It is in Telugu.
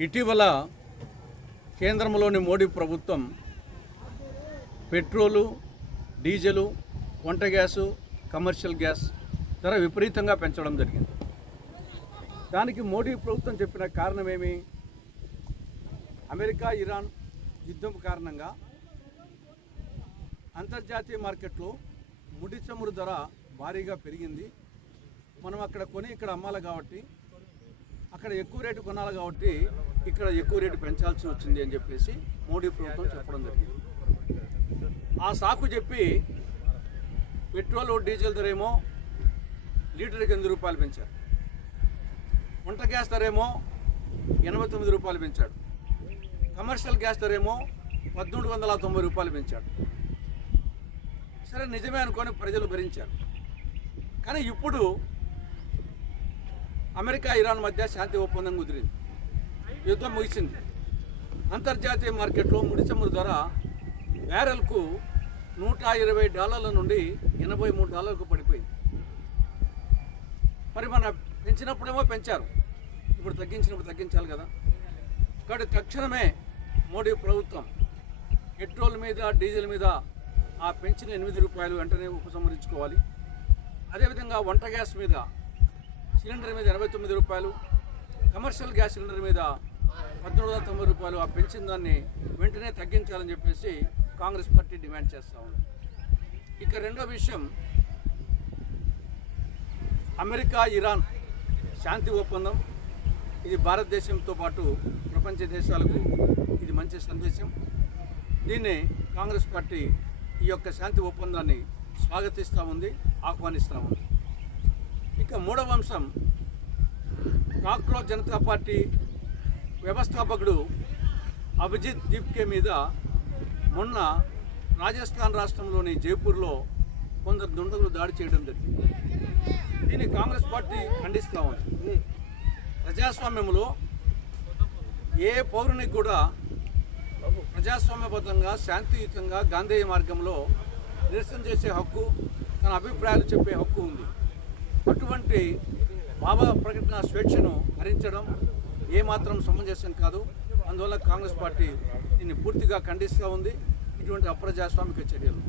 ఇటీవల కేంద్రంలోని మోడీ ప్రభుత్వం పెట్రోలు, డీజిలు, వంట గ్యాసు, కమర్షియల్ గ్యాస్ ధర విపరీతంగా పెంచడం జరిగింది. దానికి మోడీ ప్రభుత్వం చెప్పిన కారణమేమి? అమెరికా ఇరాన్ యుద్ధం కారణంగా అంతర్జాతీయ మార్కెట్లో ముడి చమురు ధర భారీగా పెరిగింది. మనం అక్కడ కొని ఇక్కడ అమ్మాలి కాబట్టి, అక్కడ ఎక్కువ రేటు కొనాలి కాబట్టి ఇక్కడ ఎక్కువ రేటు పెంచాల్సి వచ్చింది అని చెప్పేసి మోడీ ప్రభుత్వం చెప్పడం జరిగింది. ఆ సాకు చెప్పి పెట్రోల్, డీజిల్ ధర ఏమో లీటర్కి 8 రూపాయలు పెంచారు. వంట గ్యాస్ ధర ఏమో 89 రూపాయలు పెంచాడు. కమర్షియల్ గ్యాస్ ధర ఏమో 1390 రూపాయలు పెంచాడు. సరే, నిజమే అనుకొని ప్రజలు భరించారు. కానీ ఇప్పుడు అమెరికా ఇరాన్ మధ్య శాంతి ఒప్పందం కుదిరింది, యుద్ధం ముగిసింది. అంతర్జాతీయ మార్కెట్లో ముడి చమురు ధర బ్యారెల్కు $120 నుండి $83 పడిపోయింది. మరి మన పెంచినప్పుడేమో పెంచారు, ఇప్పుడు తగ్గించినప్పుడు తగ్గించాలి కదా. కాబట్టి తక్షణమే మోడీ ప్రభుత్వం పెట్రోల్ మీద, డీజిల్ మీద ఆ పెంచిన 8 రూపాయలు వెంటనే ఉపసంహరించుకోవాలి. అదేవిధంగా వంట గ్యాస్ మీద సిలిండర్ మీద 89 రూపాయలు, కమర్షియల్ గ్యాస్ సిలిండర్ మీద 1390 రూపాయలు ఆ పెంచిన దాన్ని వెంటనే తగ్గించాలని చెప్పేసి కాంగ్రెస్ పార్టీ డిమాండ్ చేస్తూ ఉంది. ఇక రెండో విషయం, అమెరికా ఇరాన్ శాంతి ఒప్పందం. ఇది భారతదేశంతో పాటు ప్రపంచ దేశాలకు ఇది మంచి సందేశం. దీన్ని కాంగ్రెస్ పార్టీ ఈ యొక్క శాంతి ఒప్పందాన్ని స్వాగతిస్తూ ఉంది, ఆహ్వానిస్తూ ఉంది. ఇక మూడవ అంశం, కాక్రోచ్ జనతా పార్టీ వ్యవస్థాపకుడు అభిజిత్ దీప్కే మీద మొన్న రాజస్థాన్ రాష్ట్రంలోని జైపూర్లో కొందరు దుండగులు దాడి చేయడం జరిగింది. దీన్ని కాంగ్రెస్ పార్టీ ఖండిస్తూ ఉంది. ప్రజాస్వామ్యంలో ఏ పౌరునికి కూడా ప్రజాస్వామ్యబద్ధంగా, శాంతియుతంగా, గాంధేయ మార్గంలో నిరసన చేసే హక్కు, తన అభిప్రాయాలు చెప్పే హక్కు ఉంది. అటువంటి భావ ప్రకటన స్వేచ్ఛను హరించడం ఏమాత్రం సమంజసం కాదు. అందువల్ల కాంగ్రెస్ పార్టీ దీన్ని పూర్తిగా ఖండిస్తూ ఉంది, ఇటువంటి అప్రజాస్వామిక చర్యలు.